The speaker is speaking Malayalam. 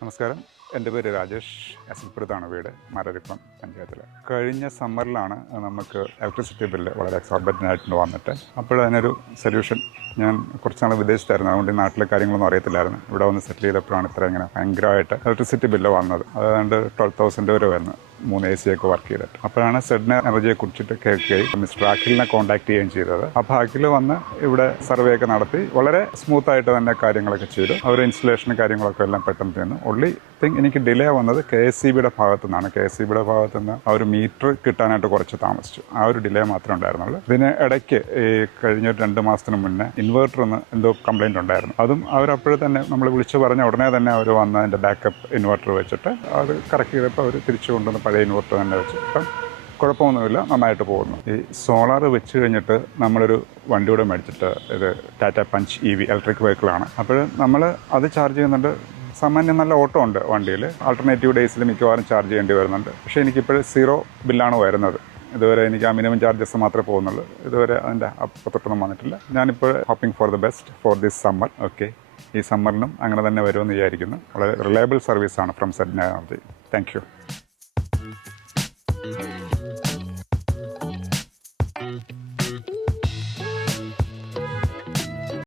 നമസ്കാരം, എൻ്റെ പേര് രാജേഷ്. എസൽപുരത്താണ് വീട്, മരരിപ്പം പഞ്ചായത്തിൽ. കഴിഞ്ഞ സമ്മറിലാണ് നമുക്ക് ഇലക്ട്രിസിറ്റി ബില്ല് വളരെ എക്സോർബിറ്റൻ്റായിട്ട് വന്നിട്ട് അപ്പോഴതിനൊരു സൊല്യൂഷൻ. ഞാൻ കുറച്ച് നാൾ വിദേശത്തായിരുന്നു, അതുകൊണ്ട് ഈ നാട്ടിലെ കാര്യങ്ങളൊന്നും അറിയത്തില്ലായിരുന്നു. ഇവിടെ വന്ന് സെറ്റിൽ ചെയ്തപ്പോഴാണ് ഇത്ര ഇങ്ങനെ ഭയങ്കരമായിട്ട് ഇലക്ട്രിസിറ്റി ബില്ല് വന്നത്. അതാണ്ട് 12,000 വരെ വരുന്നു, 3 AC ഒക്കെ വർക്ക് ചെയ്തിട്ട്. അപ്പോഴാണ് സെഡ്ന എനർജിയെ കുറിച്ചിട്ട് കേൾക്കുകയും മിസ്റ്റർ അഖിലിനെ കോൺടാക്ട് ചെയ്യുകയും ചെയ്തത്. അപ്പോൾ അഖിൽ വന്ന് ഇവിടെ സർവേ ഒക്കെ നടത്തി വളരെ സ്മൂത്തായിട്ട് തന്നെ കാര്യങ്ങളൊക്കെ ചെയ്തു. അവർ ഇൻസ്റ്റലേഷനും കാര്യങ്ങളൊക്കെ എല്ലാം പെട്ടെന്ന് ചെയ്യുന്നു. ഒള്ളി തിങ് എനിക്ക് ഡിലേ വന്നത് KSEBിയുടെ ഭാഗത്തു നിന്നാണ്. KSEBിയുടെ ഭാഗത്തു നിന്ന് ആ ഒരു മീറ്റർ കിട്ടാനായിട്ട് കുറച്ച് താമസിച്ചു. ആ ഒരു ഡിലേ മാത്രമേ ഉണ്ടായിരുന്നുള്ളൂ. ഇതിന് ഇടയ്ക്ക് ഈ കഴിഞ്ഞ 2 മാസത്തിന് മുന്നേ ഇൻവേർട്ടറിന് എന്തോ കംപ്ലൈൻറ്റ് ഉണ്ടായിരുന്നു. അതും അവരപ്പോഴും തന്നെ നമ്മൾ വിളിച്ചു പറഞ്ഞ ഉടനെ തന്നെ അവർ വന്ന് അതിൻ്റെ ബാക്കപ്പ് ഇൻവെർട്ടർ വെച്ചിട്ട് അത് കറക്റ്റ് ചെയ്തപ്പോൾ അവർ തിരിച്ചു കൊണ്ടുവന്ന് പഴയ ഇൻവെർട്ടർ തന്നെ വെച്ച് ഇപ്പം കുഴപ്പമൊന്നുമില്ല, നന്നായിട്ട് പോകുന്നു. ഈ സോളാർ വെച്ച് കഴിഞ്ഞിട്ട് നമ്മളൊരു വണ്ടിയുടെ മേടിച്ചിട്ട്, ഇത് ടാറ്റ പഞ്ച് EV ഇലക്ട്രിക് വെഹിക്കിളാണ്. അപ്പോൾ നമ്മൾ അത് ചാർജ് ചെയ്യുന്നുണ്ട്. സാമാന്യം നല്ല ഓട്ടോ ഉണ്ട് വണ്ടിയിൽ. ആൾട്ടർനേറ്റീവ് ഡേയ്സിൽ മിക്കവാറും ചാർജ് ചെയ്യേണ്ടി വരുന്നുണ്ട്. പക്ഷേ എനിക്കിപ്പോൾ 0 ബില്ലാണ് വരുന്നത്. ഇതുവരെ എനിക്ക് ആ മിനിമം ചാർജസ് മാത്രമേ പോകുന്നുള്ളൂ. ഇതുവരെ അതിൻ്റെ അപ്പുറത്തൊന്നും വന്നിട്ടില്ല. ഞാനിപ്പോൾ hoping for the best for this summer. Okay, ഈ സമ്മറിനും അങ്ങനെ തന്നെ വരുമെന്ന് വിചാരിക്കുന്നു. വളരെ റിലയബിൾ സർവീസാണ് from Sedna energy. Thank U.